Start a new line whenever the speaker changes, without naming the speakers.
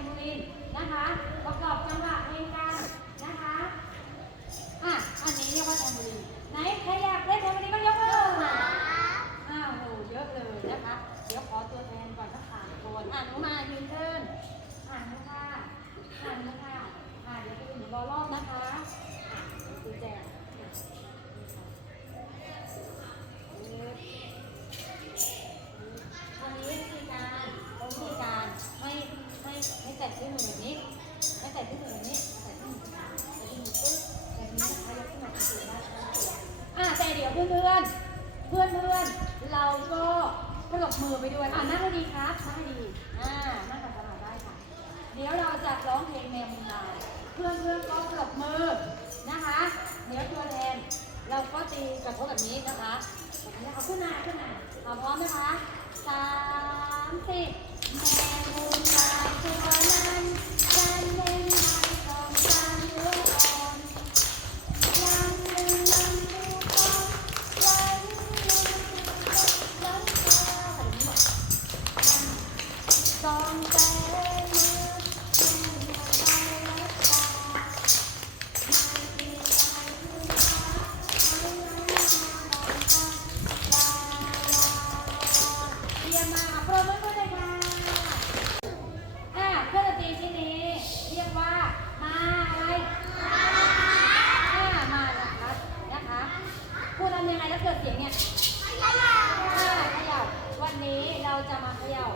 มโพลินนะคะ ประกอบจังหวะเพลงกันนะคะอะอันนี้เรียกว่าแทมโพลินไหนใครอยากเล่นแทมโพลินก็ยกมืออ้าวโหเยอะเลยนะคะ เดี๋ยวขอตัวแทนก่อนสักสามคนอะหนูมายืนขึ้นอ่านนะค่ะอ่านนะค่ะอะเดี๋ยวไปถึงบอลรอบนะคะอะเดี๋ยวดูแจก พื่อนเพื่อนเพื่อนเพื่อนเราก็ปรบมือไปด้วยอะนั่งให้ดีครับนั่งให้ดีอ่านั่งกับสมาได้ค่ะ เดี๋ยวเราจะร้องเพลงแนวมุนลายเพื่อนเพื่อนก็ปรบมือนะคะ เดี๋ยวตัวแทนเราก็ตีกระทบแบบนี้นะคะแบบนี้เอาขึ้นมาขึ้นมาเอาพร้อมไหมคะสามสิบแม่มุนลายตัวนั้น ยกว่ามาอะไรอ่ามาละครับนะคะพูดทำยังไงแล้วเกิดเสียงเนี่ยอ่าเขย่าวันนี้เราจะมาขย่า